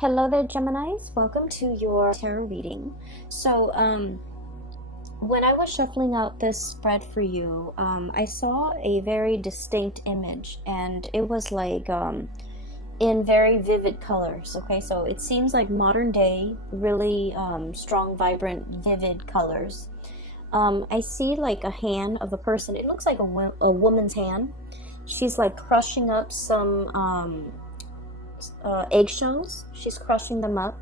Hello there, Geminis. Welcome to your tarot reading. So, when I was shuffling out this spread for you, I saw a very distinct image, and it was like in very vivid colors. Okay, so it seems like modern day, really strong, vibrant, vivid colors. I see like a hand of a person. It looks like a woman's hand. She's like crushing up some eggshells. She's crushing them up,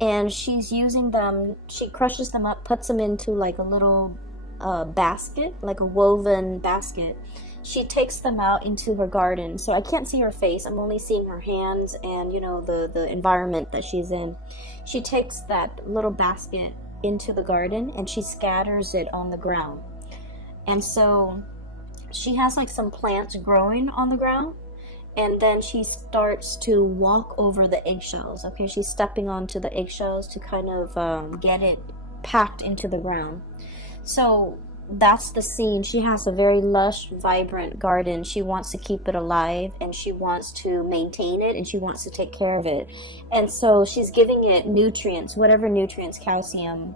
and she's using them. She crushes them up, puts them into like a little basket, like a woven basket. She takes them out into her garden. So I can't see her face. I'm only seeing her hands and the environment that she's in. She takes that little basket into the garden and she scatters it on the ground. And so she has like some plants growing on the ground, and then she starts to walk over the eggshells. Okay, she's stepping onto the eggshells to kind of get it packed into the ground. So that's the scene. She has a very lush, vibrant garden. She wants to keep it alive, and she wants to maintain it, and she wants to take care of it. And so she's giving it nutrients, whatever nutrients, calcium,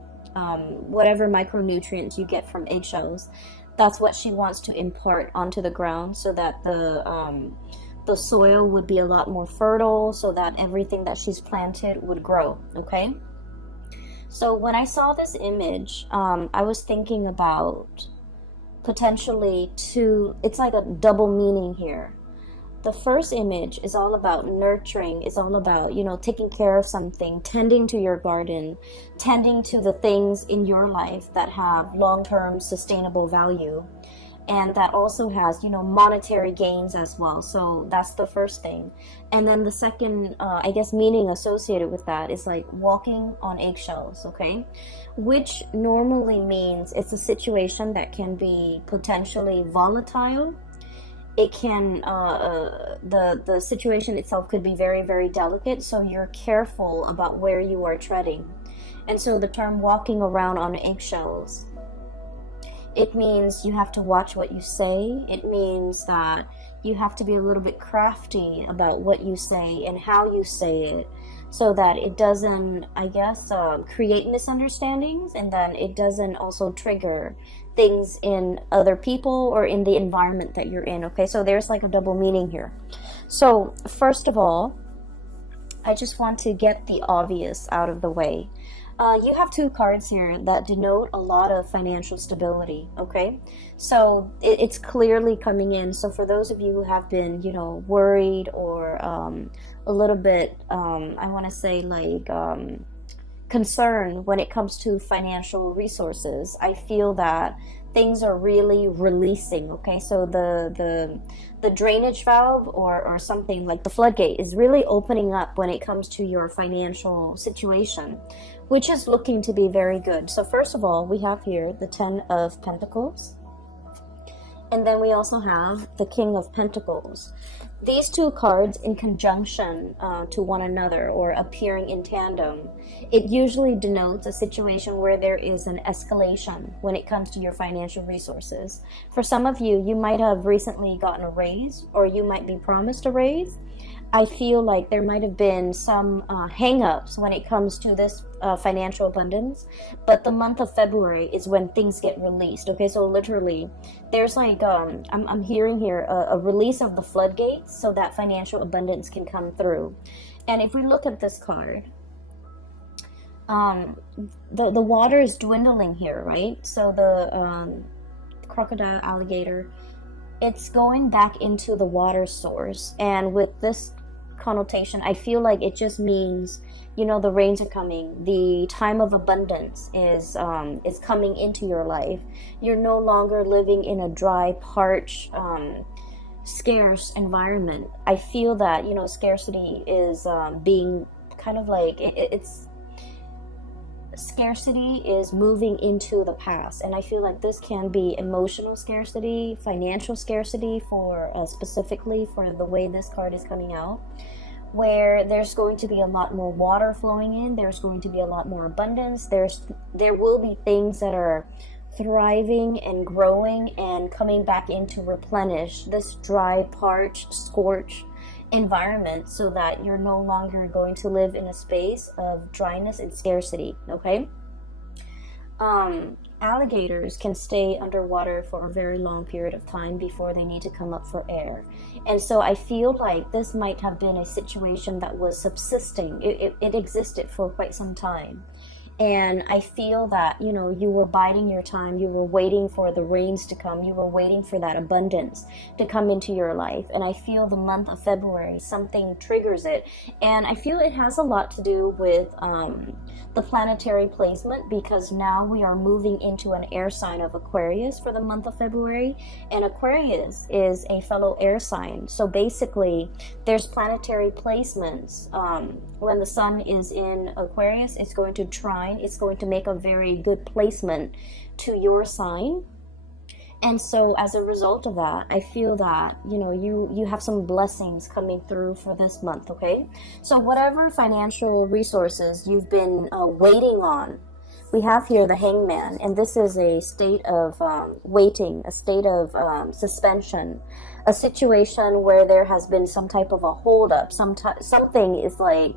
whatever micronutrients you get from eggshells. That's what she wants to impart onto the ground, so that the soil would be a lot more fertile, so that everything that she's planted would grow. Okay, so when I saw this image, I was thinking about potentially it's like a double meaning here. The first image is all about nurturing, is all about taking care of something, tending to your garden, tending to the things in your life that have long-term sustainable value, and that also has monetary gains as well. So that's the first thing. And then the second I guess meaning associated with that is like walking on eggshells. Okay, which normally means it's a situation that can be potentially volatile. It can the situation itself could be very, very delicate, so you're careful about where you are treading. And so the term walking around on eggshells, it means you have to watch what you say. It means that you have to be a little bit crafty about what you say and how you say it, so that it doesn't, I guess, create misunderstandings, and then it doesn't also trigger things in other people or in the environment that you're in. Okay, so there's like a double meaning here. So first of all, I just want to get the obvious out of the way. You have two cards here that denote a lot of financial stability. Okay, so it's clearly coming in. So for those of you who have been worried or a little bit I want to say like concerned when it comes to financial resources, I feel that things are really releasing. Okay, so the drainage valve or something like the floodgate is really opening up when it comes to your financial situation, which is looking to be very good. So first of all, we have here the 10 of Pentacles, and then we also have the King of Pentacles. These two cards in conjunction to one another, or appearing in tandem, it usually denotes a situation where there is an escalation when it comes to your financial resources. For some of you, you might have recently gotten a raise, or you might be promised a raise. I feel like there might have been some hang-ups when it comes to this financial abundance, but the month of February is when things get released. Okay, so literally there's like I'm hearing here a release of the floodgates, so that financial abundance can come through. And if we look at this card, the water is dwindling here, right? So the crocodile, alligator, it's going back into the water source. And with this connotation, I feel like it just means the rains are coming, the time of abundance is coming into your life. You're no longer living in a dry, parched, scarce environment. I feel that scarcity is being kind of like it's scarcity is moving into the past, and I feel like this can be emotional scarcity, financial scarcity, for specifically for the way this card is coming out, where there's going to be a lot more water flowing in, there's going to be a lot more abundance, there will be things that are thriving and growing and coming back in to replenish this dry, parched, scorched environment so that you're no longer going to live in a space of dryness and scarcity, okay? Alligators can stay underwater for a very long period of time before they need to come up for air. And so I feel like this might have been a situation that was subsisting. It existed for quite some time. And I feel that, you know, you were biding your time. You were waiting for the rains to come. You were waiting for that abundance to come into your life. And I feel the month of February, something triggers it. And I feel it has a lot to do with the planetary placement, because now we are moving into an air sign of Aquarius for the month of February. And Aquarius is a fellow air sign. So basically, there's planetary placements. When the sun is in Aquarius, it's going to trine. It's going to make a very good placement to your sign. And so as a result of that, I feel that, you know, you have some blessings coming through for this month, okay? So whatever financial resources you've been waiting on, we have here the Hangman, and this is a state of waiting, a state of suspension, a situation where there has been some type of a holdup, something is like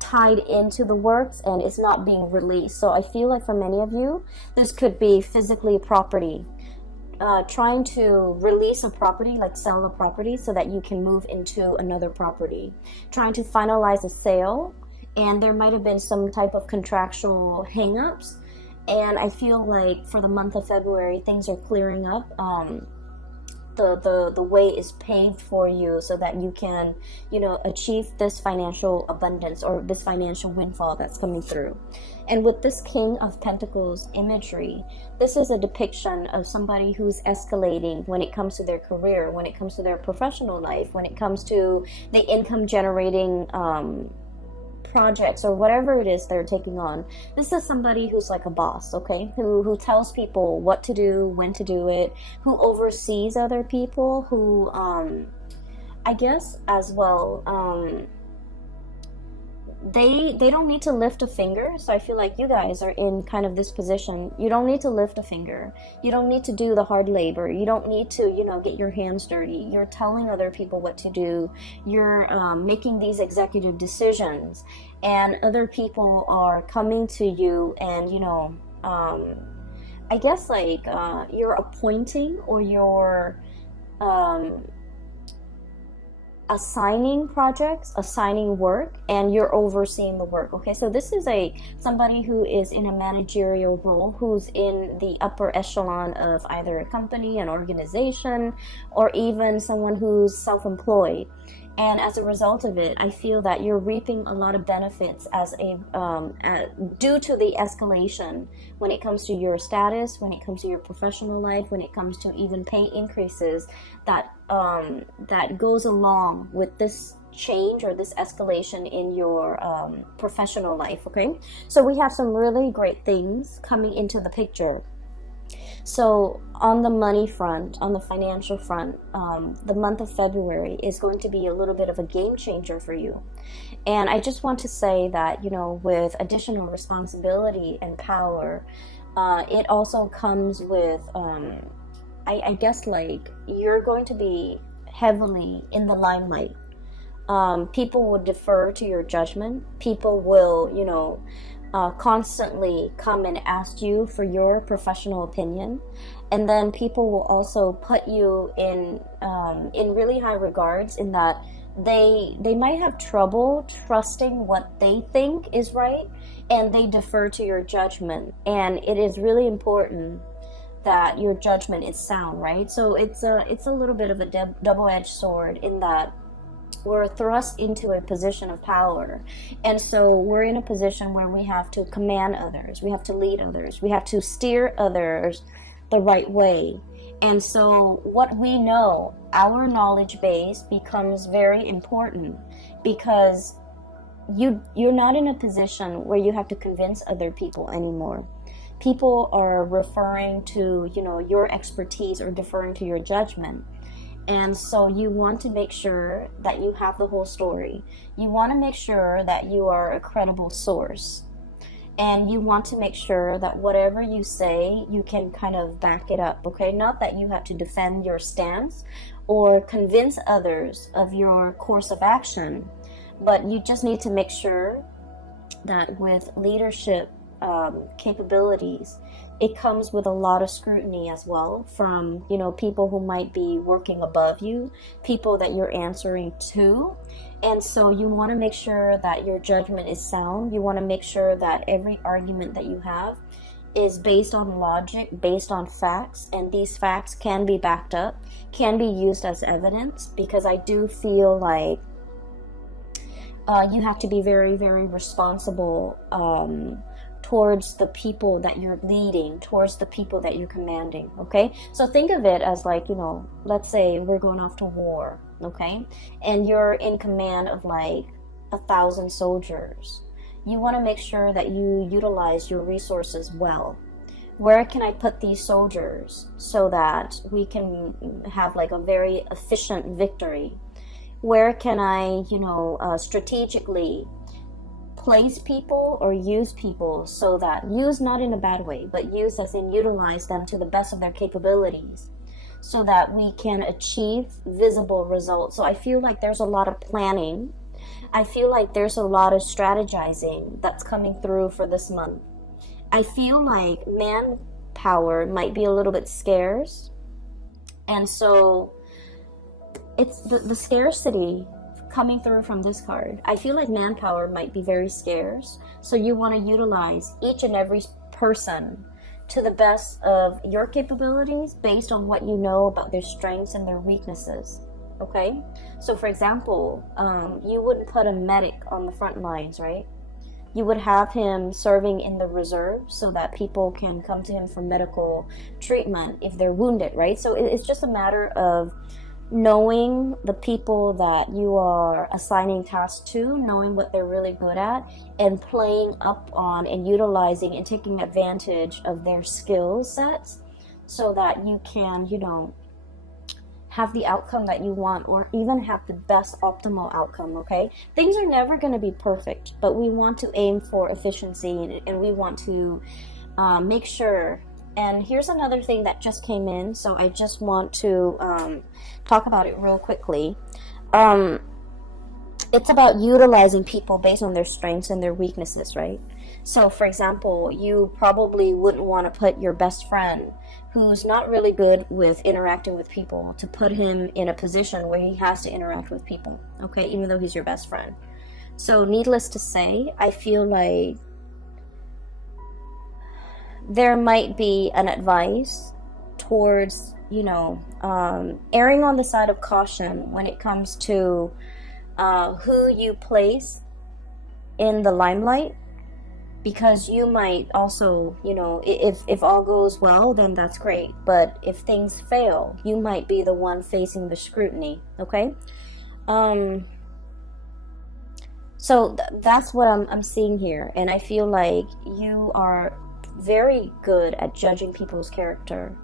tied into the works and it's not being released. So I feel like for many of you, this could be physically property. Trying to release a property, like sell a property so that you can move into another property. Trying to finalize a sale, and there might have been some type of contractual hang-ups. And I feel like for the month of February, things are clearing up. The way is paved for you so that you can, you know, achieve this financial abundance or this financial windfall that's coming through. And with this King of Pentacles imagery, this is a depiction of somebody who's escalating when it comes to their career, when it comes to their professional life, when it comes to the income generating projects or whatever it is they're taking on. This is somebody who's like a boss, okay? Who tells people what to do, when to do it, who oversees other people, who I guess as well they don't need to lift a finger. So I feel like you guys are in kind of this position. You don't need to lift a finger. You don't need to do the hard labor. You don't need to, you know, get your hands dirty. You're telling other people what to do. You're making these executive decisions, and other people are coming to you and, you know, I guess like you're appointing or you're assigning projects, assigning work, and you're overseeing the work. Okay, so this is somebody who is in a managerial role, who's in the upper echelon of either a company, an organization, or even someone who's self-employed. And as a result of it, I feel that you're reaping a lot of benefits as due to the escalation when it comes to your status, when it comes to your professional life, when it comes to even pay increases that goes along with this change or this escalation in your professional life. Okay, so we have some really great things coming into the picture. So on the money front, on the financial front, the month of February is going to be a little bit of a game changer for you. And I just want to say that, you know, with additional responsibility and power, it also comes with, I guess, like, you're going to be heavily in the limelight. People will defer to your judgment. People will, you know, constantly come and ask you for your professional opinion, and then people will also put you in really high regards, in that they might have trouble trusting what they think is right, and they defer to your judgment. And it is really important that your judgment is sound, right? So it's a little bit of a double-edged sword, in that we're thrust into a position of power, and so we're in a position where we have to command others, we have to lead others, we have to steer others the right way. And so what we know, our knowledge base, becomes very important, because you're not in a position where you have to convince other people anymore. People are referring to, you know, your expertise or deferring to your judgment. And so you want to make sure that you have the whole story. You want to make sure that you are a credible source. And you want to make sure that whatever you say, you can kind of back it up, okay? Not that you have to defend your stance or convince others of your course of action, but you just need to make sure that with leadership capabilities, it comes with a lot of scrutiny as well from, you know, people who might be working above you, people that you're answering to. And so you want to make sure that your judgment is sound. You want to make sure that every argument that you have is based on logic, based on facts, and these facts can be backed up, can be used as evidence, because I do feel like you have to be very, very responsible towards the people that you're leading, towards the people that you're commanding, okay? So think of it as like, you know, let's say we're going off to war, okay? And you're in command of like 1,000 soldiers. You want to make sure that you utilize your resources well. Where can I put these soldiers so that we can have like a very efficient victory? Where can I, you know, strategically place people or use people so that, use not in a bad way, but use as in utilize them to the best of their capabilities so that we can achieve visible results. So I feel like there's a lot of planning. I feel like there's a lot of strategizing that's coming through for this month. I feel like manpower might be a little bit scarce, and so it's the scarcity coming through from this card. I feel like manpower might be very scarce, so you want to utilize each and every person to the best of your capabilities based on what you know about their strengths and their weaknesses, okay? So for example, you wouldn't put a medic on the front lines, right? You would have him serving in the reserve so that people can come to him for medical treatment if they're wounded, right? So it's just a matter of knowing the people that you are assigning tasks to, knowing what they're really good at, and playing up on and utilizing and taking advantage of their skill sets so that you can, you know, have the outcome that you want, or even have the best optimal outcome, okay? Things are never going to be perfect, but we want to aim for efficiency, and we want to make sure. And here's another thing that just came in, so I just want to talk about it real quickly. It's about utilizing people based on their strengths and their weaknesses, right? So, for example, you probably wouldn't want to put your best friend who's not really good with interacting with people, to put him in a position where he has to interact with people, okay, even though he's your best friend. So, needless to say, I feel like there might be an advice towards, you know, erring on the side of caution when it comes to who you place in the limelight, because you might also, you know, if all goes well, then that's great, but if things fail, you might be the one facing the scrutiny, okay? So that's what I'm seeing here, and I feel like you are very good at judging people's character.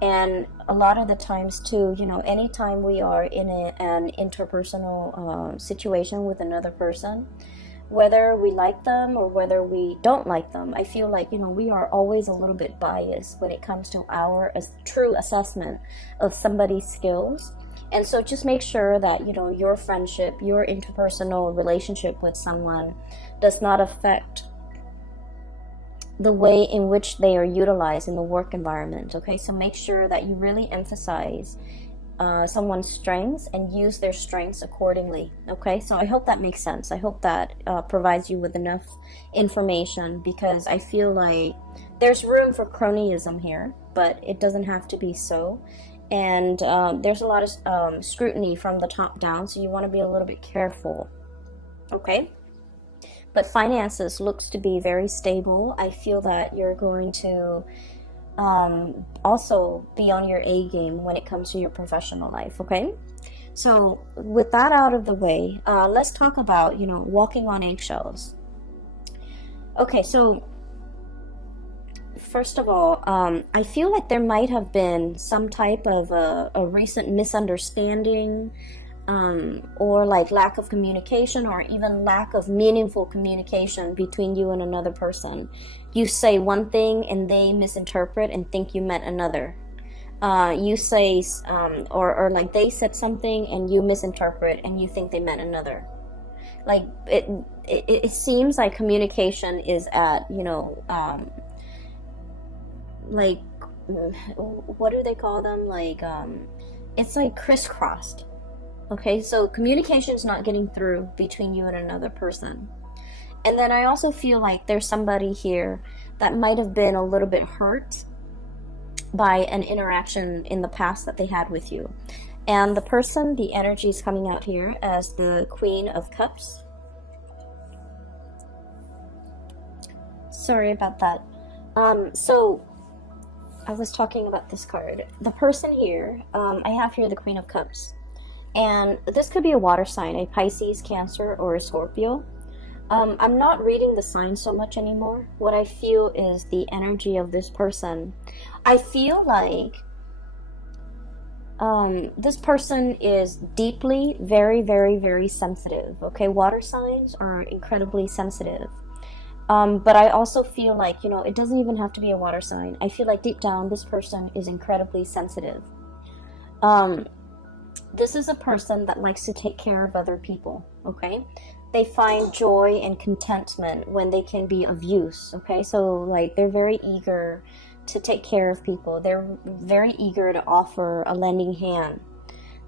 And a lot of the times too, you know, anytime we are in an interpersonal situation with another person, whether we like them or whether we don't like them, I feel like, you know, we are always a little bit biased when it comes to our true assessment of somebody's skills. And so just make sure that, you know, your friendship, your interpersonal relationship with someone does not affect the way in which they are utilized in the work environment, okay? So make sure that you really emphasize someone's strengths and use their strengths accordingly, okay? So I hope that makes sense. I hope that provides you with enough information, because I feel like there's room for cronyism here, but it doesn't have to be so. And there's a lot of scrutiny from the top down, so you want to be a little bit careful, okay? But finances looks to be very stable. I feel that you're going to also be on your A game when it comes to your professional life, okay? So with that out of the way, let's talk about, you know, walking on eggshells. Okay, so first of all, I feel like there might have been some type of a recent misunderstanding, or like lack of communication, or even lack of meaningful communication between you and another person. You say one thing and they misinterpret and think you meant another. You say, or like they said something and you misinterpret and you think they meant another. Like it seems like communication is at, like, what do they call them? Like, it's like crisscrossed. Okay, so communication is not getting through between you and another person. And then I also feel like there's somebody here that might have been a little bit hurt by an interaction in the past that they had with you. And the person, the energy is coming out here as the Queen of Cups. Sorry about that. So I was talking about this card. The person here, I have here the Queen of Cups. And this could be a water sign, a Pisces, Cancer, or a Scorpio. I'm not reading the signs so much anymore. What I feel is the energy of this person. I feel like this person is deeply, very, very, very sensitive. Okay, water signs are incredibly sensitive. But I also feel like, it doesn't even have to be a water sign. I feel like deep down, this person is incredibly sensitive. This is a person that likes to take care of other people, okay? They find joy and contentment when they can be of use, okay? So, like, they're very eager to take care of people. They're very eager to offer a lending hand.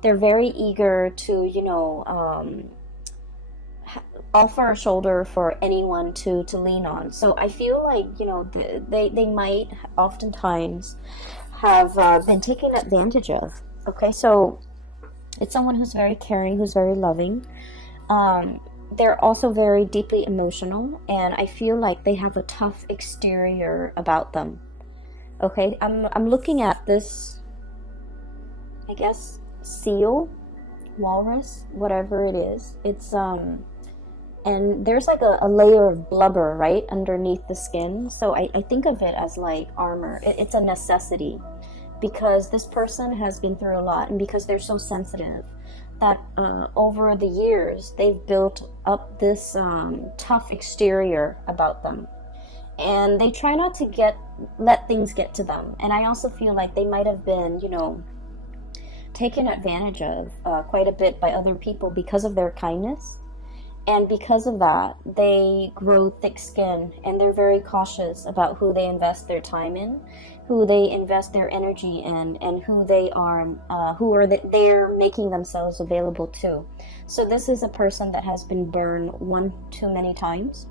They're very eager to, offer a shoulder for anyone to lean on. So I feel like, they might oftentimes have been taken advantage of, okay? So it's someone who's very caring, who's very loving. They're also very deeply emotional, and I feel like they have a tough exterior about them. Okay, I'm looking at this, I guess, seal, walrus, whatever it is. It's and there's like a layer of blubber right underneath the skin. So I think of it as like armor. It's a necessity, because this person has been through a lot, and because they're so sensitive, that over the years they've built up this tough exterior about them, and they try not to let things get to them. And I also feel like they might have been, taken advantage of quite a bit by other people because of their kindness. And because of that, they grow thick skin, and they're very cautious about who they invest their time in, who they invest their energy in, and who they're making themselves available to. So this is a person that has been burned one too many times,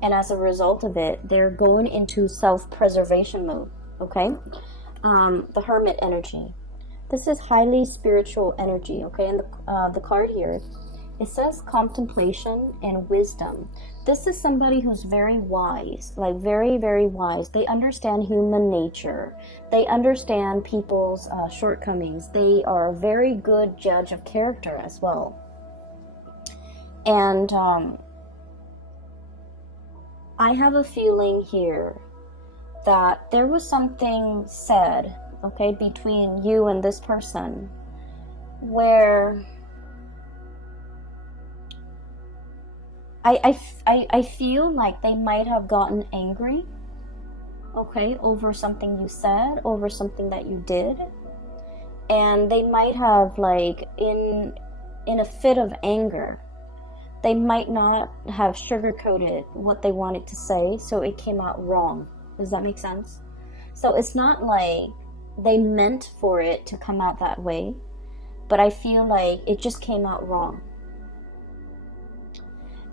and as a result of it, they're going into self-preservation mode. Okay, the Hermit energy. This is highly spiritual energy. Okay, and the card here, it says contemplation and wisdom. This is somebody who's very wise, like very, very wise. They understand human nature. They understand people's shortcomings. They are a very good judge of character as well. And I have a feeling here that there was something said, okay, between you and this person, where I feel like they might have gotten angry, okay, over something you said, over something that you did. And they might have, like, in a fit of anger, they might not have sugarcoated what they wanted to say, so it came out wrong. Does that make sense? So it's not like they meant for it to come out that way, but I feel like it just came out wrong.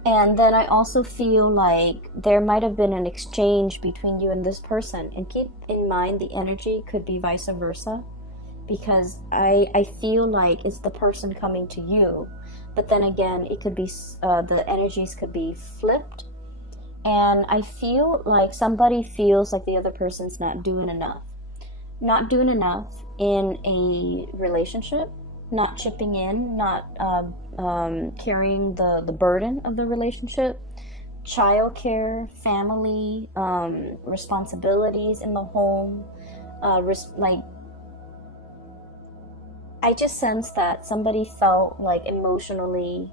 And then I also feel like there might have been an exchange between you and this person. And keep in mind, the energy could be vice versa, because I feel like it's the person coming to you. But then again, it could be, the energies could be flipped. And I feel like somebody feels like the other person's not doing enough. Not doing enough in a relationship, not chipping in, not carrying the burden of the relationship, childcare, family, responsibilities in the home, like I just sense that somebody felt like emotionally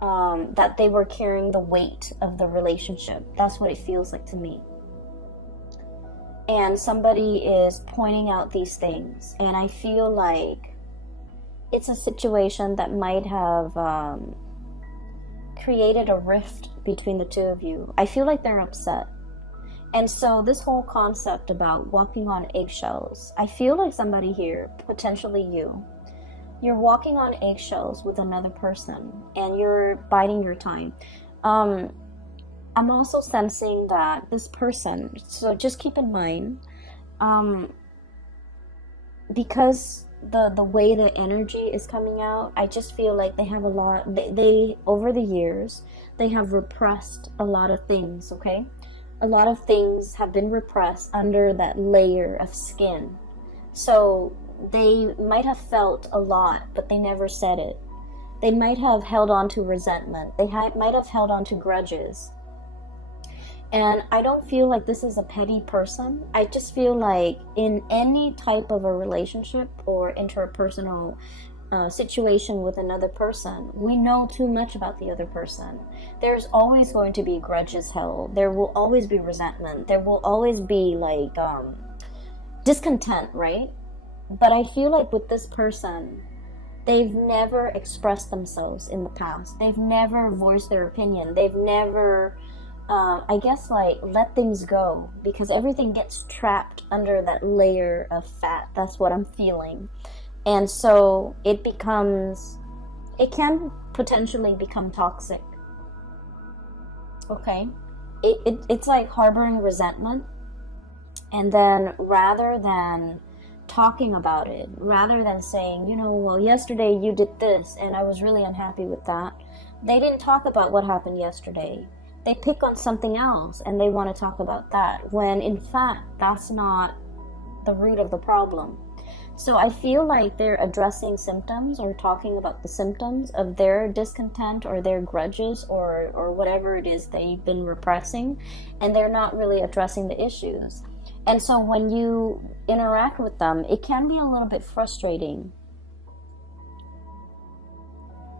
that they were carrying the weight of the relationship. That's what it feels like to me. And somebody is pointing out these things, and I feel like it's a situation that might have created a rift between the two of you. I feel like they're upset. And so this whole concept about walking on eggshells, I feel like somebody here, potentially you're walking on eggshells with another person and you're biding your time. I'm also sensing that this person, so just keep in mind, because the way the energy is coming out, I just feel like they have a lot, they over the years, they have repressed a lot of things, okay? A lot of things have been repressed under that layer of skin. So they might have felt a lot, but they never said it. They might have held on to resentment. They might have held on to grudges. And I don't feel like this is a petty person. I just feel like in any type of a relationship or interpersonal situation with another person, we know too much about the other person. There's always going to be grudges held. There will always be resentment. There will always be like discontent, right? But I feel like with this person, they've never expressed themselves in the past. They've never voiced their opinion. They've never I guess like let things go, because everything gets trapped under that layer of fat. That's what I'm feeling. And so it can potentially become toxic. Okay? It's like harboring resentment, and then rather than talking about it, rather than saying, well, yesterday you did this and I was really unhappy with that, they didn't talk about what happened yesterday. They pick on something else and they want to talk about that, when in fact that's not the root of the problem. So I feel like they're addressing symptoms or talking about the symptoms of their discontent or their grudges or whatever it is they've been repressing, and they're not really addressing the issues. And so when you interact with them, it can be a little bit frustrating.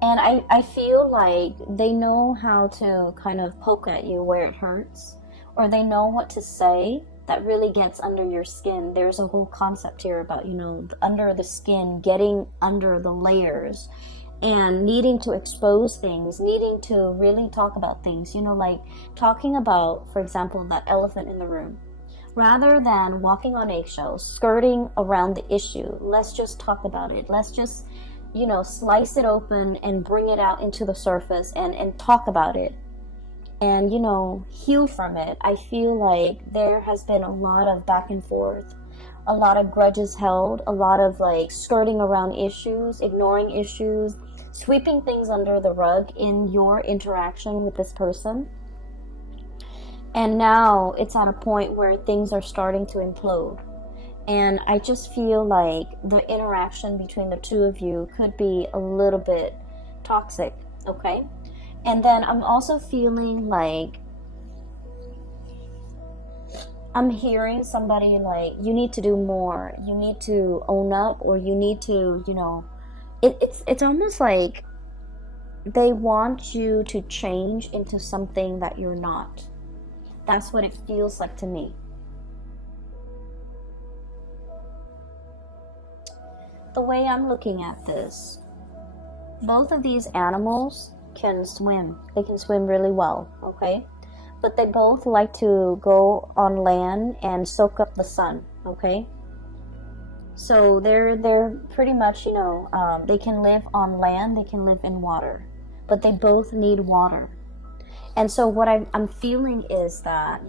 And I feel like they know how to kind of poke at you where it hurts, or they know what to say that really gets under your skin. There's a whole concept here about, under the skin, getting under the layers and needing to expose things, needing to really talk about things, like talking about, for example, that elephant in the room. Rather than walking on eggshells, skirting around the issue, let's just talk about it. Let's just slice it open and bring it out into the surface and talk about it and, heal from it. I feel like there has been a lot of back and forth, a lot of grudges held, a lot of like skirting around issues, ignoring issues, sweeping things under the rug in your interaction with this person. And now it's at a point where things are starting to implode. And I just feel like the interaction between the two of you could be a little bit toxic, okay? And then I'm also feeling like I'm hearing somebody like, you need to do more, you need to own up, or you need to, it's almost like they want you to change into something that you're not. That's what it feels like to me. The way I'm looking at this, both of these animals can swim. They can swim really well, okay? But they both like to go on land and soak up the sun, okay? So they're pretty much, they can live on land, they can live in water, but they both need water. And so what I'm feeling is that,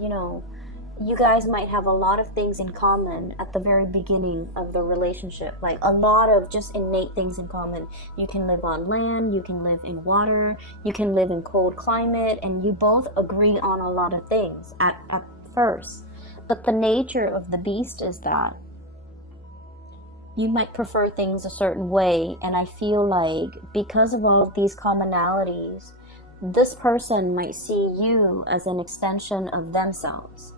you guys might have a lot of things in common at the very beginning of the relationship, like a lot of just innate things in common. You can live on land, you can live in water, you can live in cold climate, and you both agree on a lot of things at first. But the nature of the beast is that you might prefer things a certain way, and I feel like because of all of these commonalities, this person might see you as an extension of themselves.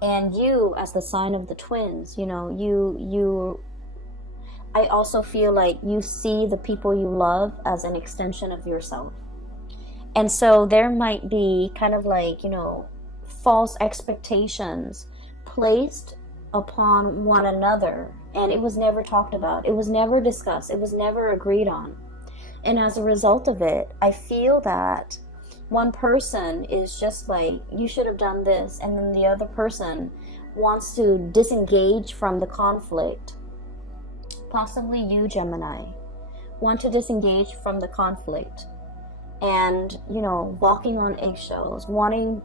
And you as the sign of the twins, I I also feel like you see the people you love as an extension of yourself. And so there might be kind of like, you know, false expectations placed upon one another, and it was never talked about. It was never discussed. It was never agreed on. And as a result of it, I feel that one person is just like, you should have done this, and then the other person wants to disengage from the conflict. Possibly you, Gemini, want to disengage from the conflict, and, you know, walking on eggshells, wanting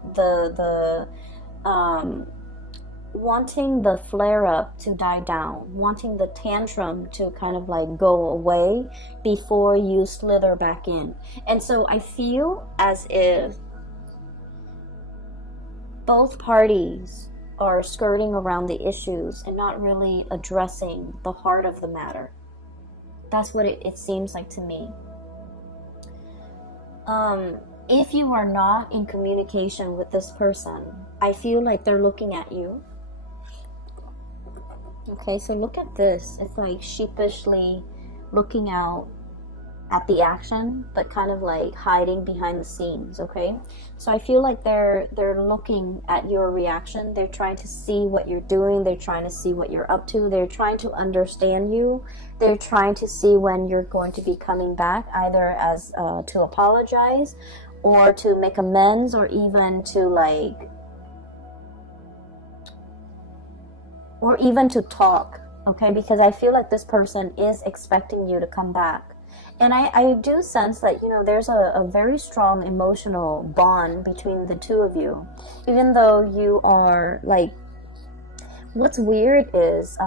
wanting the flare up to die down, wanting the tantrum to kind of like go away before you slither back in. And so I feel as if both parties are skirting around the issues and not really addressing the heart of the matter. That's what it seems like to me. If you are not in communication with this person, I feel like they're looking at you. Okay, so look at this. It's like sheepishly looking out at the action, but kind of like hiding behind the scenes. Okay, so I feel like they're looking at your reaction. They're trying to see what you're doing. They're trying to see what you're up to. They're trying to understand you. They're trying to see when you're going to be coming back, either as to apologize, or to make amends, or even to like, or even to talk. Okay, because I feel like this person is expecting you to come back. And I do sense that, you know, there's a very strong emotional bond between the two of you. Even though you are like, what's weird is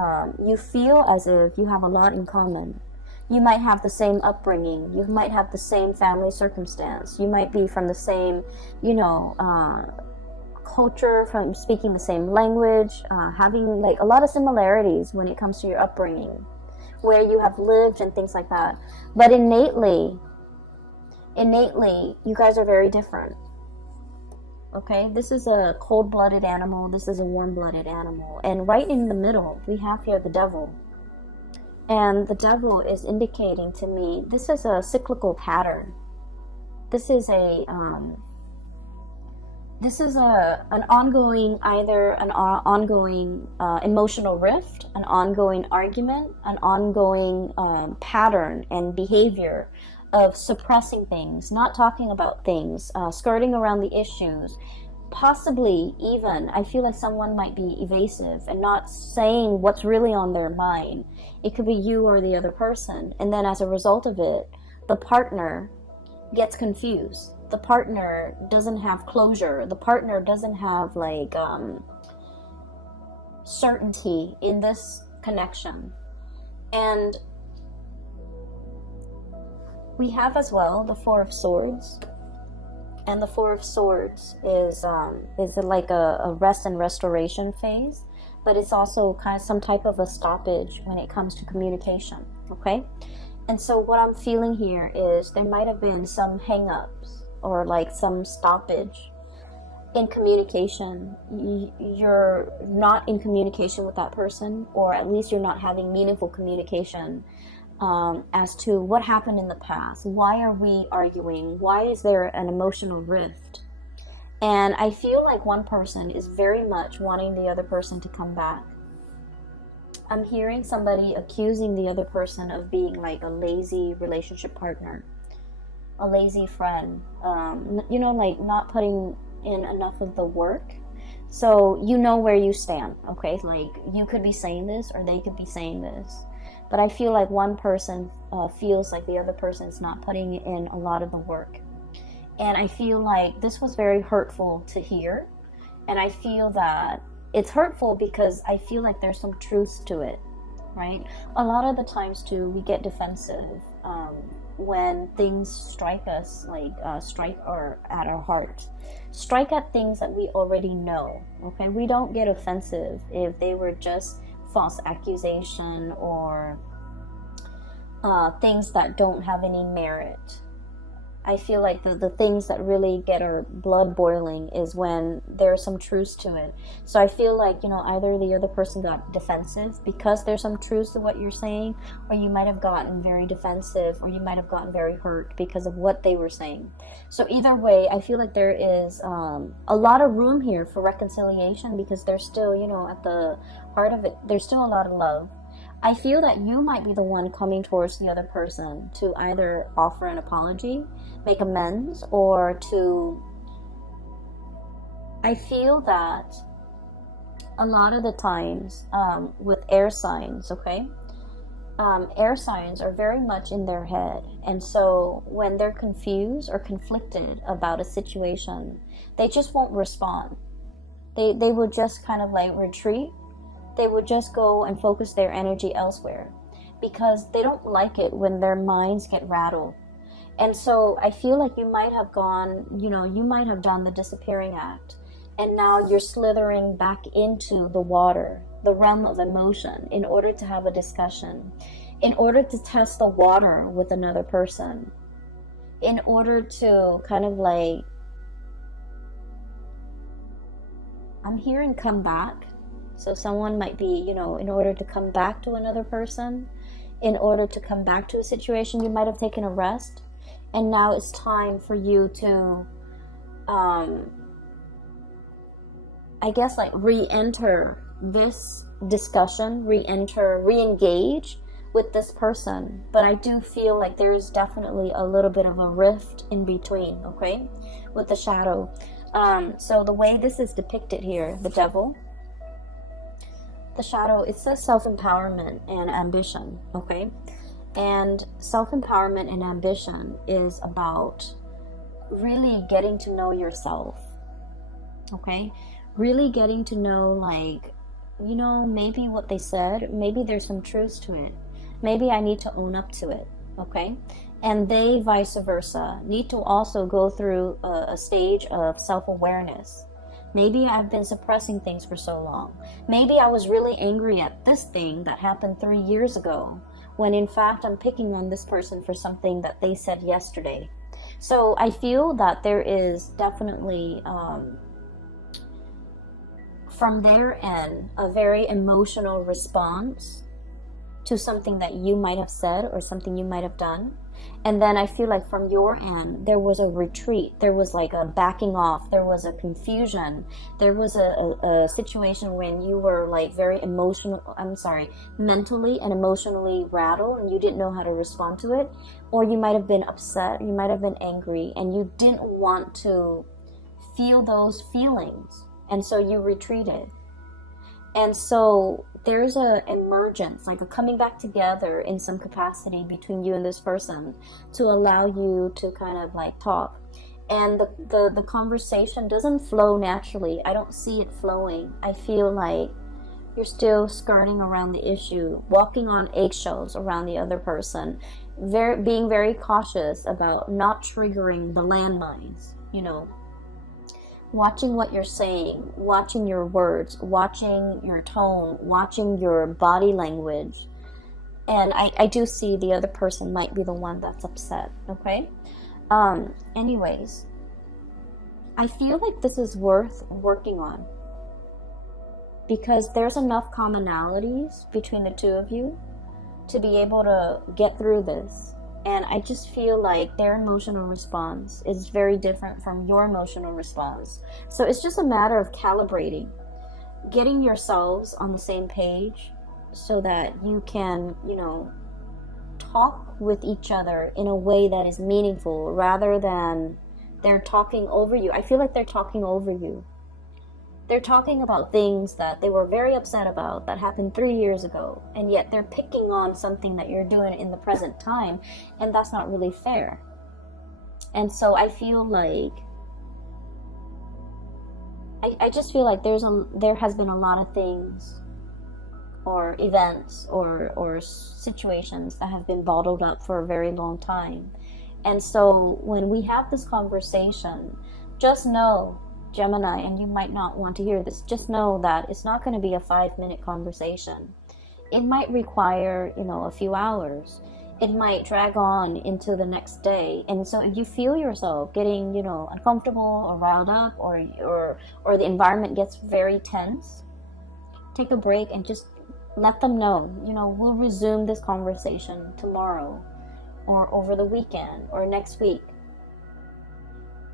you feel as if you have a lot in common. You might have the same upbringing. You might have the same family circumstance. You might be from the same, you know, culture, from speaking the same language, having like a lot of similarities when it comes to your upbringing, where you have lived and things like that. But innately, you guys are very different. Okay, this is a cold-blooded animal. This is a warm-blooded animal. And right in the middle, we have here the devil. And the devil is indicating to me, this is a cyclical pattern. This is an ongoing, either an ongoing emotional rift, an ongoing argument, an ongoing pattern and behavior of suppressing things, not talking about things, skirting around the issues. Possibly even, I feel like someone might be evasive and not saying what's really on their mind. It could be you or the other person. And then as a result of it, the partner gets confused. The partner doesn't have closure. The partner doesn't have like certainty in this connection. And we have as well the Four of Swords. And the Four of Swords is like a rest and restoration phase, but it's also kind of some type of a stoppage when it comes to communication. Okay, and so what I'm feeling here is there might have been some hang-ups or like some stoppage in communication. You're not in communication with that person, or at least you're not having meaningful communication as to what happened in the past. Why are we arguing? Why is there an emotional rift? And I feel like one person is very much wanting the other person to come back. I'm hearing somebody accusing the other person of being like a lazy relationship partner, a lazy friend, you know, like not putting in enough of the work. So you know where you stand, okay? Like you could be saying this or they could be saying this. But I feel like one person feels like the other person is not putting in a lot of the work. And I feel like this was very hurtful to hear. And I feel that it's hurtful because I feel like there's some truth to it, right? A lot of the times too, we get defensive when things strike us, like strike at our heart. Strike at things that we already know, okay? We don't get offensive if they were just false accusation or things that don't have any merit. I feel like the things that really get our blood boiling is when there's some truth to it. So I feel like, you know, either the other person got defensive because there's some truth to what you're saying, or you might have gotten very defensive, or you might have gotten very hurt because of what they were saying. So either way, I feel like there is a lot of room here for reconciliation, because there's still, you know, at the heart of it, there's still a lot of love. I feel that you might be the one coming towards the other person to either offer an apology, make amends, or to... I feel that a lot of the times with air signs, okay? Air signs are very much in their head. And so when they're confused or conflicted about a situation, they just won't respond. They would just kind of like retreat. They would just go and focus their energy elsewhere, because they don't like it when their minds get rattled. And so I feel like you might have gone, you know, you might have done the disappearing act, and now you're slithering back into the water, the realm of emotion, in order to have a discussion, in order to test the water with another person, in order to kind of like, I'm hearing come back. So someone might be, you know, in order to come back to another person, in order to come back to a situation, you might have taken a rest. And now it's time for you to, I guess, like re-enter this discussion, re-engage with this person. But I do feel like there is definitely a little bit of a rift in between, okay, with the shadow. So the way this is depicted here, the devil, the shadow, it says self-empowerment and ambition, okay? And self-empowerment and ambition is about really getting to know yourself, okay? Really getting to know, like, you know, maybe what they said, maybe there's some truth to it. Maybe I need to own up to it, okay? And they, vice versa, need to also go through a stage of self-awareness. Maybe I've been suppressing things for so long. Maybe I was really angry at this thing that happened 3 years ago, when in fact I'm picking on this person for something that they said yesterday. So I feel that there is definitely, from their end, a very emotional response to something that you might have said or something you might have done. And then I feel like from your end, there was a retreat. There was like a backing off. There was a confusion. There was a situation when you were like very mentally and emotionally rattled, and you didn't know how to respond to it. Or you might have been upset. You might have been angry, and you didn't want to feel those feelings. And so you retreated. And so there's a emergence, like a coming back together in some capacity between you and this person to allow you to kind of like talk. And the conversation doesn't flow naturally. I don't see it flowing. I feel like you're still skirting around the issue, walking on eggshells around the other person, being very cautious about not triggering the landmines, you know. Watching what you're saying, watching your words, watching your tone, watching your body language. And I do see the other person might be the one that's upset, okay? Anyways, I feel like this is worth working on, because there's enough commonalities between the two of you to be able to get through this. And I just feel like their emotional response is very different from your emotional response. So it's just a matter of calibrating, getting yourselves on the same page so that you can, you know, talk with each other in a way that is meaningful rather than they're talking over you. I feel like they're talking over you. They're talking about things that they were very upset about that happened 3 years ago, and yet they're picking on something that you're doing in the present time, and that's not really fair. And so I feel like I just feel like there has been a lot of things or events or situations that have been bottled up for a very long time. And so when we have this conversation, just know, Gemini, and you might not want to hear this, just know that it's not going to be a 5-minute conversation. It might require, you know, a few hours. it might drag on into the next day. And so if you feel yourself getting, you know, uncomfortable or riled up, or the environment gets very tense, take a break and just let them know, you know, we'll resume this conversation tomorrow or over the weekend or next week.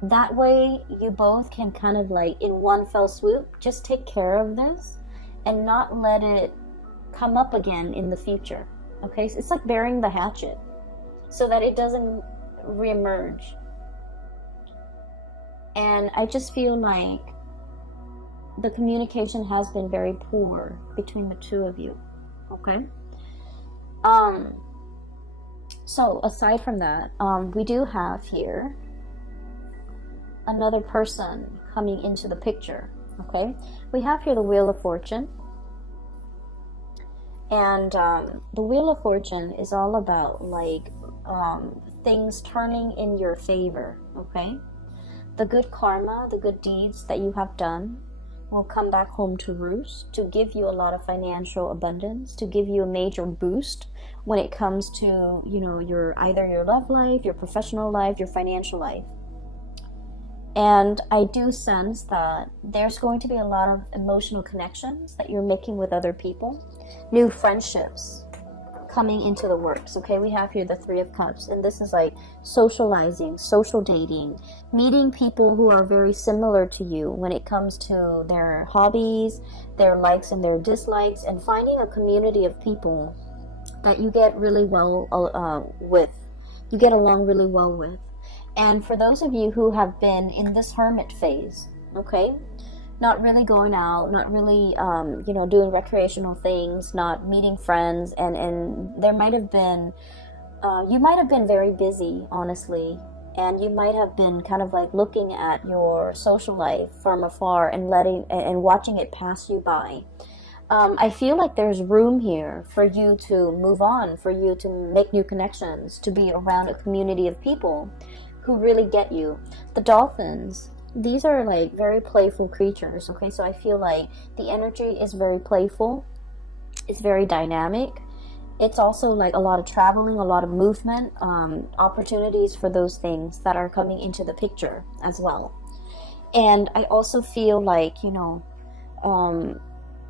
That way you both can kind of like in one fell swoop just take care of this and not let it come up again in the future. Okay, so it's like burying the hatchet so that it doesn't reemerge. And I just feel like the communication has been very poor between the two of you. Okay. So aside from that, we do have here another person coming into the picture. Okay, we have here the Wheel of Fortune. And the Wheel of Fortune is all about like things turning in your favor, okay? The good karma, the good deeds that you have done will come back home to roost to give you a lot of financial abundance, to give you a major boost when it comes to, you know, either your love life, your professional life, your financial life. And I do sense that there's going to be a lot of emotional connections that you're making with other people. New friendships coming into the works. Okay, we have here the Three of Cups, and this is like socializing, social dating, meeting people who are very similar to you when it comes to their hobbies, their likes and their dislikes, and finding a community of people that you get really well with, you get along really well with. And for those of you who have been in this hermit phase, okay, not really going out, not really, you know, doing recreational things, not meeting friends, and there might have been, you might have been very busy, honestly, and you might have been kind of like looking at your social life from afar and watching it pass you by. I feel like there's room here for you to move on, for you to make new connections, to be around a community of people who really get you. The dolphins, these are like very playful creatures, okay? So I feel like the energy is very playful. It's very dynamic. It's also like a lot of traveling, a lot of movement, opportunities for those things that are coming into the picture as well. And I also feel like, you know,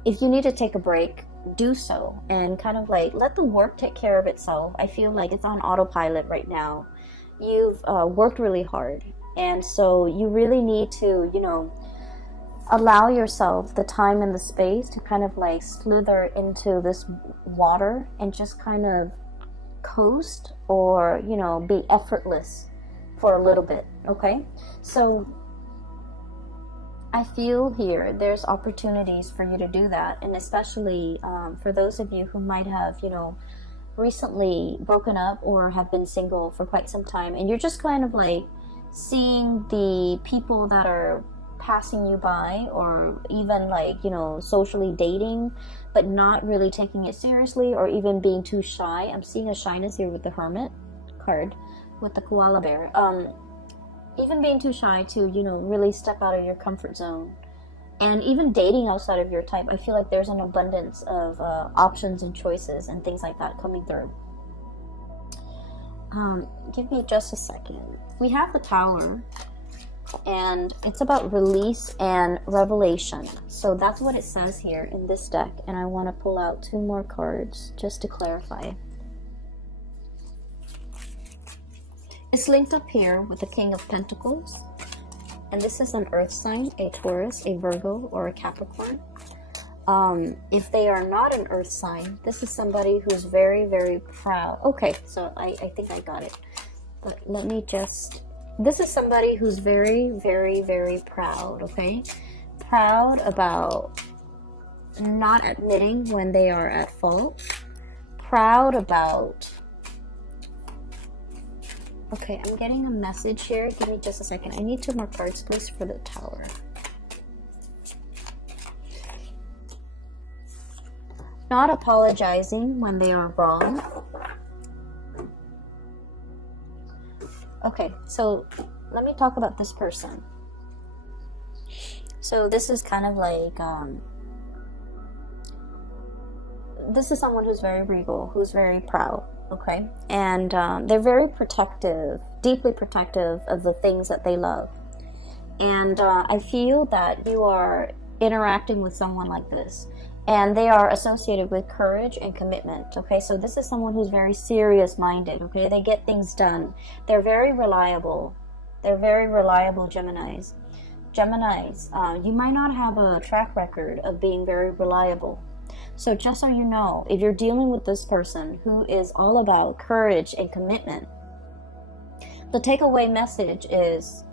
if you need to take a break, do so and kind of like let the work take care of itself. I feel like it's on autopilot right now. You've worked really hard, and so you really need to, you know, allow yourself the time and the space to kind of like slither into this water and just kind of coast, or, you know, be effortless for a little bit. Okay, so I feel here there's opportunities for you to do that, and especially for those of you who might have, you know, recently broken up or have been single for quite some time, and you're just kind of like seeing the people that are passing you by, or even like, you know, socially dating but not really taking it seriously, or even being too shy. I'm seeing a shyness here with the Hermit card with the koala bear. Even being too shy to, you know, really step out of your comfort zone. And even dating outside of your type, I feel like there's an abundance of options and choices and things like that coming through. Give me just a second. We have the Tower, and it's about release and revelation. So that's what it says here in this deck, and I want to pull out 2 more cards just to clarify. It's linked up here with the King of Pentacles. And this is an earth sign, a Taurus, a Virgo, or a Capricorn. If they are not an earth sign, this is somebody who's very, very proud. Okay, so I think I got it. But let me just... This is somebody who's very, very, very proud, okay? Proud about not admitting when they are at fault. Proud about... Okay, I'm getting a message here. Give me just a second. I need 2 more cards, please, for the Tower. Not apologizing when they are wrong. Okay, so let me talk about this person. So this is kind of like, this is someone who's very regal, who's very proud. okay? And they're very protective, deeply protective of the things that they love. And I feel that you are interacting with someone like this, and they are associated with courage and commitment, okay? So this is someone who's very serious minded, okay? They get things done. They're very reliable. They're very reliable Geminis. You might not have a track record of being very reliable. So just so you know, if you're dealing with this person who is all about courage and commitment, the takeaway message is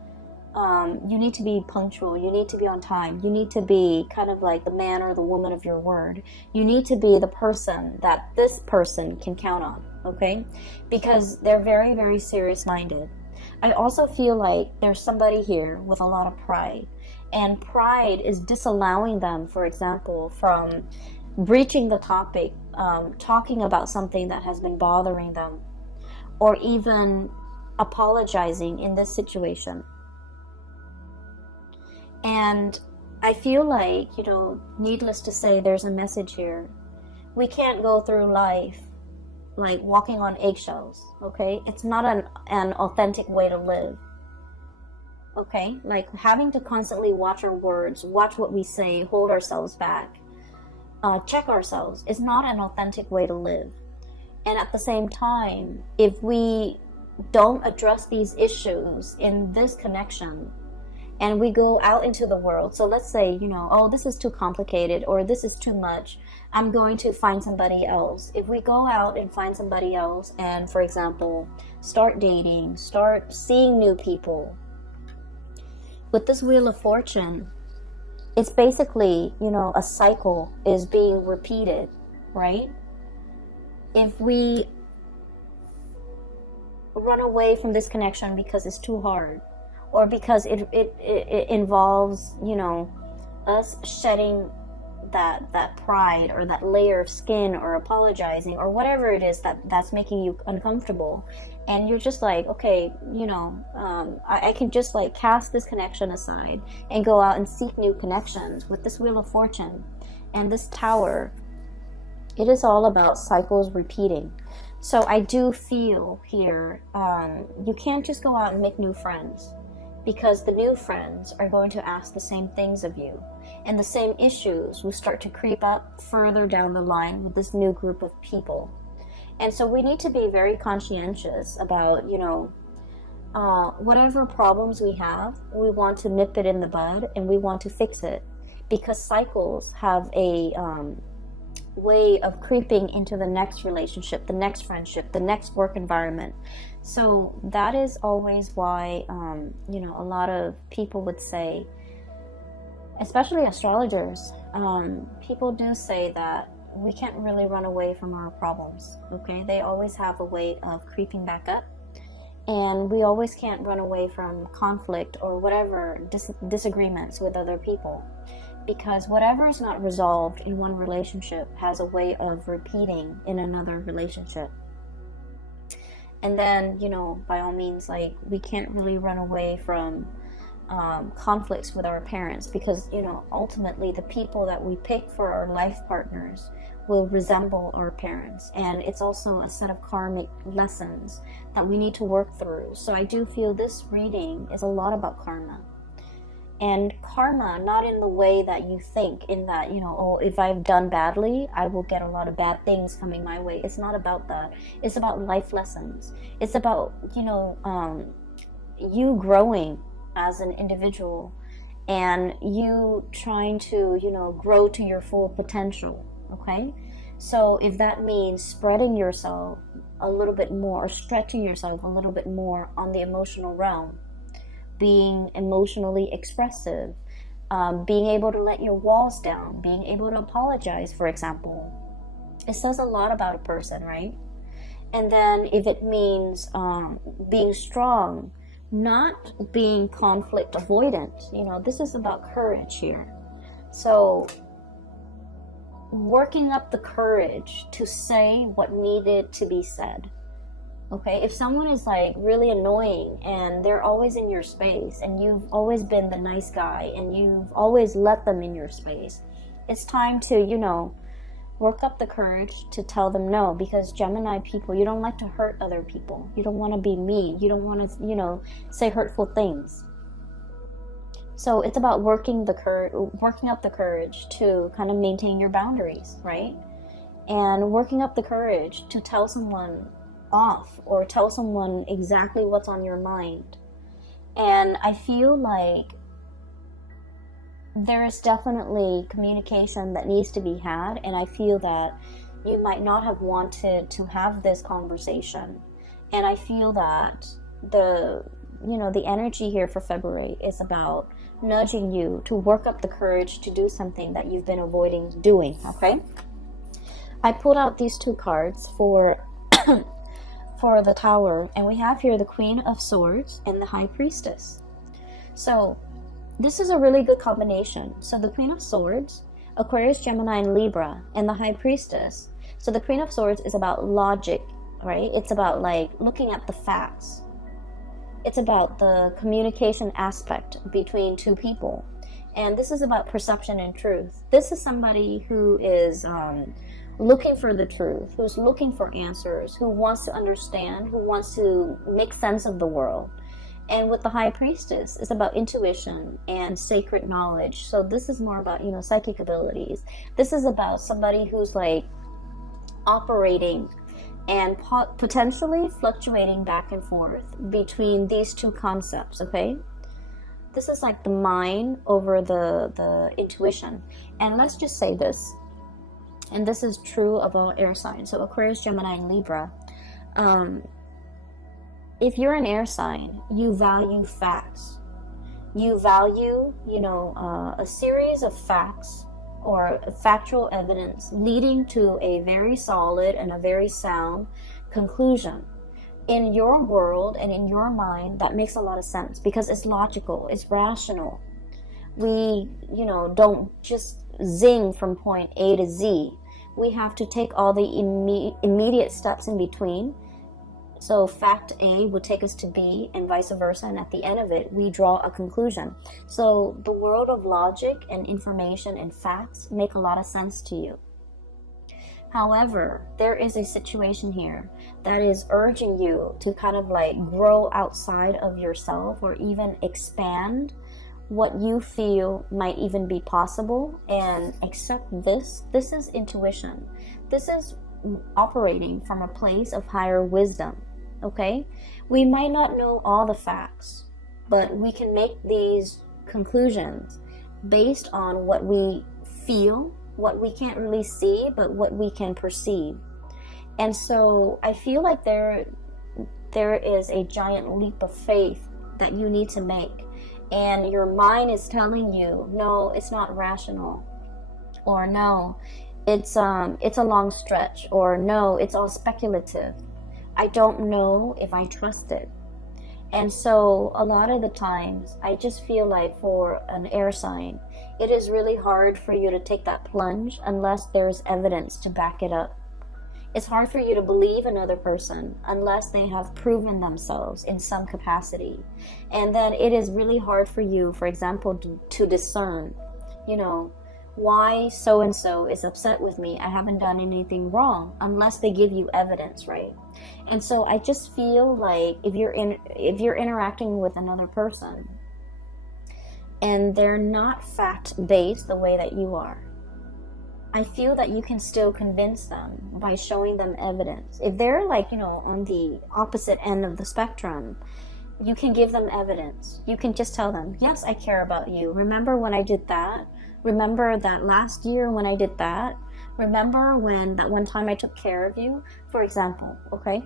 you need to be punctual. You need to be on time. You need to be kind of like the man or the woman of your word. You need to be the person that this person can count on, okay? Because they're very, very serious minded. I also feel like there's somebody here with a lot of pride, and pride is disallowing them, for example, from breaching the topic, talking about something that has been bothering them, or even apologizing in this situation. And I feel like, needless to say, there's a message here. We can't go through life like walking on eggshells, okay? It's not an authentic way to live, okay? Like having to constantly watch our words, watch what we say, hold ourselves back, check ourselves is not an authentic way to live. And at the same time, if we don't address these issues in this connection, and we go out into the world, so let's say, oh, this is too complicated, or this is too much, I'm going to find somebody else. If we go out and find somebody else and, for example, start dating, start seeing new people, with this Wheel of Fortune, it's basically, a cycle is being repeated, right? If we run away from this connection because it's too hard, or because it involves, us shedding that pride or that layer of skin, or apologizing, or whatever it is that's making you uncomfortable, and you're just like, okay, I can just like cast this connection aside and go out and seek new connections. With this Wheel of Fortune and this Tower, it is all about cycles repeating. So I do feel here, you can't just go out and make new friends, because the new friends are going to ask the same things of you, and the same issues will start to creep up further down the line with this new group of people. And so we need to be very conscientious about, whatever problems we have, we want to nip it in the bud, and we want to fix it, because cycles have a way of creeping into the next relationship, the next friendship, the next work environment. So that is always why, a lot of people would say, especially astrologers, people do say that we can't really run away from our problems, okay? They always have a way of creeping back up, and we always can't run away from conflict or whatever disagreements with other people, because whatever is not resolved in one relationship has a way of repeating in another relationship. And then, by all means, like, we can't really run away from conflicts with our parents, because, ultimately the people that we pick for our life partners will resemble our parents. And it's also a set of karmic lessons that we need to work through. So I do feel this reading is a lot about karma. And karma, not in the way that you think, in that, if I've done badly, I will get a lot of bad things coming my way. It's not about that. It's about life lessons. It's about, you growing as an individual, and you trying to, grow to your full potential, okay? So if that means spreading yourself a little bit more, or stretching yourself a little bit more on the emotional realm, being emotionally expressive, being able to let your walls down, being able to apologize, for example, it says a lot about a person, right? And then if it means being strong, not being conflict avoidant, this is about courage here. So working up the courage to say what needed to be said. Okay, if someone is like really annoying and they're always in your space, and you've always been the nice guy and you've always let them in your space, it's time to, Work up the courage to tell them no, because Gemini people, you don't like to hurt other people. You don't want to be mean. You don't want to, you know, say hurtful things. So it's about working up the courage to kind of maintain your boundaries, right? And working up the courage to tell someone off or tell someone exactly what's on your mind. And I feel like there is definitely communication that needs to be had, and I feel that you might not have wanted to have this conversation. And I feel that the energy here for February is about nudging you to work up the courage to do something that you've been avoiding doing, okay? I pulled out these two cards for for the Tower, and we have here the Queen of Swords and the High Priestess. So this is a really good combination. So the Queen of Swords, Aquarius, Gemini, and Libra, and the High Priestess. So the Queen of Swords is about logic, right? It's about like looking at the facts. It's about the communication aspect between two people. And this is about perception and truth. This is somebody who is looking for the truth, who's looking for answers, who wants to understand, who wants to make sense of the world. And with the High Priestess, it's about intuition and sacred knowledge. So this is more about, psychic abilities. This is about somebody who's like operating and potentially fluctuating back and forth between these two concepts, okay? This is like the mind over the intuition. And let's just say this, and this is true of all air signs, so Aquarius, Gemini, and Libra. If you're an air sign, you value facts. You value, a series of facts or factual evidence leading to a very solid and a very sound conclusion. In your world and in your mind, that makes a lot of sense because it's logical, it's rational. We, don't just zing from point A to Z. We have to take all the immediate steps in between. So fact A would take us to B and vice versa, and at the end of it, we draw a conclusion. So the world of logic and information and facts make a lot of sense to you. However, there is a situation here that is urging you to kind of like grow outside of yourself or even expand what you feel might even be possible and accept this. This is intuition. This is operating from a place of higher wisdom. Okay, we might not know all the facts, but we can make these conclusions based on what we feel, what we can't really see, but what we can perceive. And so I feel like there is a giant leap of faith that you need to make, and your mind is telling you, no, it's not rational, or no, it's a long stretch, or no, it's all speculative. I don't know if I trust it. And so a lot of the times, I just feel like for an air sign, it is really hard for you to take that plunge unless there's evidence to back it up. It's hard for you to believe another person unless they have proven themselves in some capacity. And then it is really hard for you, for example, to discern, why so-and-so is upset with me. I haven't done anything wrong unless they give you evidence, right? And so I just feel like if you're interacting with another person and they're not fact-based the way that you are, I feel that you can still convince them by showing them evidence. If they're like, on the opposite end of the spectrum, you can give them evidence. You can just tell them, yes, I care about you. Remember when I did that? Remember that last year when I did that? Remember when that one time I took care of you, for example, okay?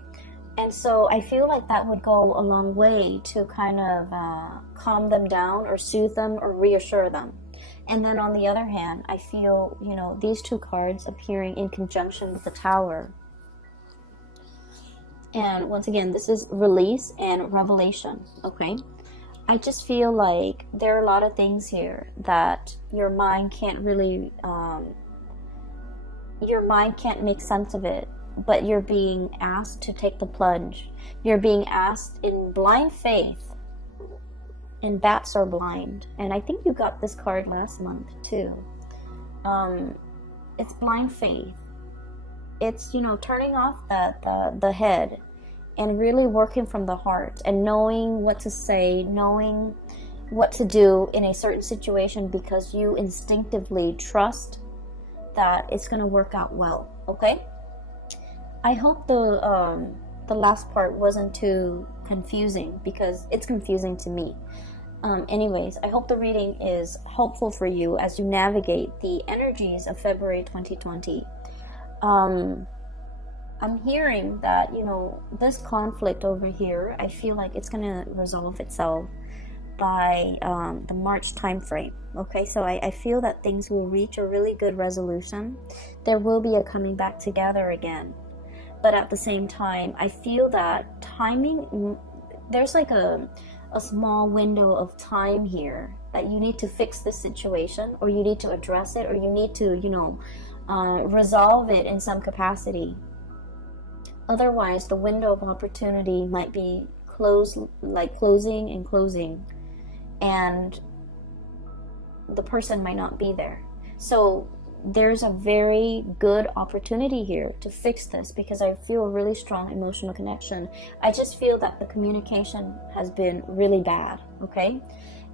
And so I feel like that would go a long way to kind of calm them down or soothe them or reassure them. And then on the other hand, I feel, these two cards appearing in conjunction with the Tower. And once again, this is release and revelation, okay? I just feel like there are a lot of things here that your mind can't really, make sense of it, but you're being asked to take the plunge. You're being asked in blind faith, and bats are blind. And I think you got this card last month too. It's blind faith. it's, you know, turning off the head and really working from the heart and knowing what to say, knowing what to do in a certain situation because you instinctively trust that it's going to work out well. Okay, I hope the last part wasn't too confusing, because it's confusing to me. Anyways, I hope the reading is helpful for you as you navigate the energies of February 2020. I'm hearing that, you know, this conflict over here, I feel like it's going to resolve itself by the March time frame. Okay, so I feel that things will reach a really good resolution. There will be a coming back together again. But at the same time, I feel that timing, there's like a small window of time here that you need to fix this situation, or you need to address it, or you need to, you know, resolve it in some capacity. Otherwise, the window of opportunity might be closing and closing, and the person might not be there. So there's a very good opportunity here to fix this, because I feel a really strong emotional connection. I just feel that the communication has been really bad, okay?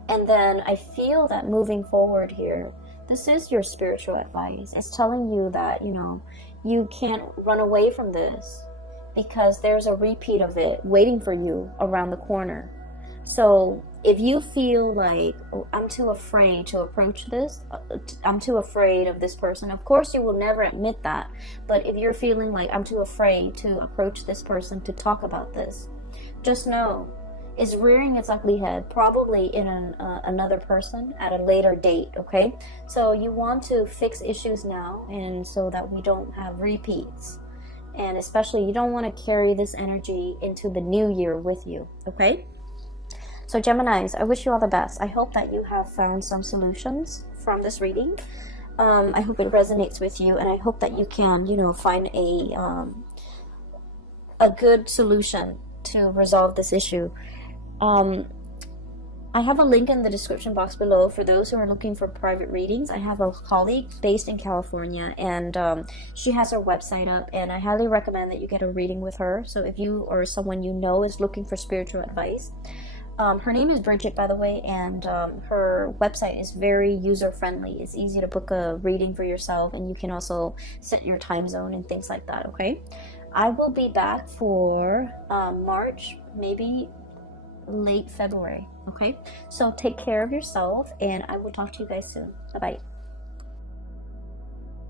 And then I feel that moving forward here, this is your spiritual advice. It's telling you that, you know, you can't run away from this, because there's a repeat of it waiting for you around the corner. So if you feel like, oh, I'm too afraid to approach this, I'm too afraid of this person, of course you will never admit that. But if you're feeling like, I'm too afraid to approach this person, to talk about this, just know it's rearing its ugly head, probably in another person at a later date, okay? So you want to fix issues now, and so that we don't have repeats. And especially, you don't want to carry this energy into the new year with you, okay? So Geminis, I wish you all the best. I hope that you have found some solutions from this reading. I hope it resonates with you, and I hope that you can, you know, find a good solution to resolve this issue. I have a link in the description box below for those who are looking for private readings. I have a colleague based in California, and she has her website up, and I highly recommend that you get a reading with her. So if you or someone you know is looking for spiritual advice, her name is Bridget, by the way, and her website is very user-friendly. It's easy to book a reading for yourself, and you can also set your time zone and things like that, okay? I will be back for March, maybe late February, okay? So take care of yourself, and I will talk to you guys soon. Bye-bye.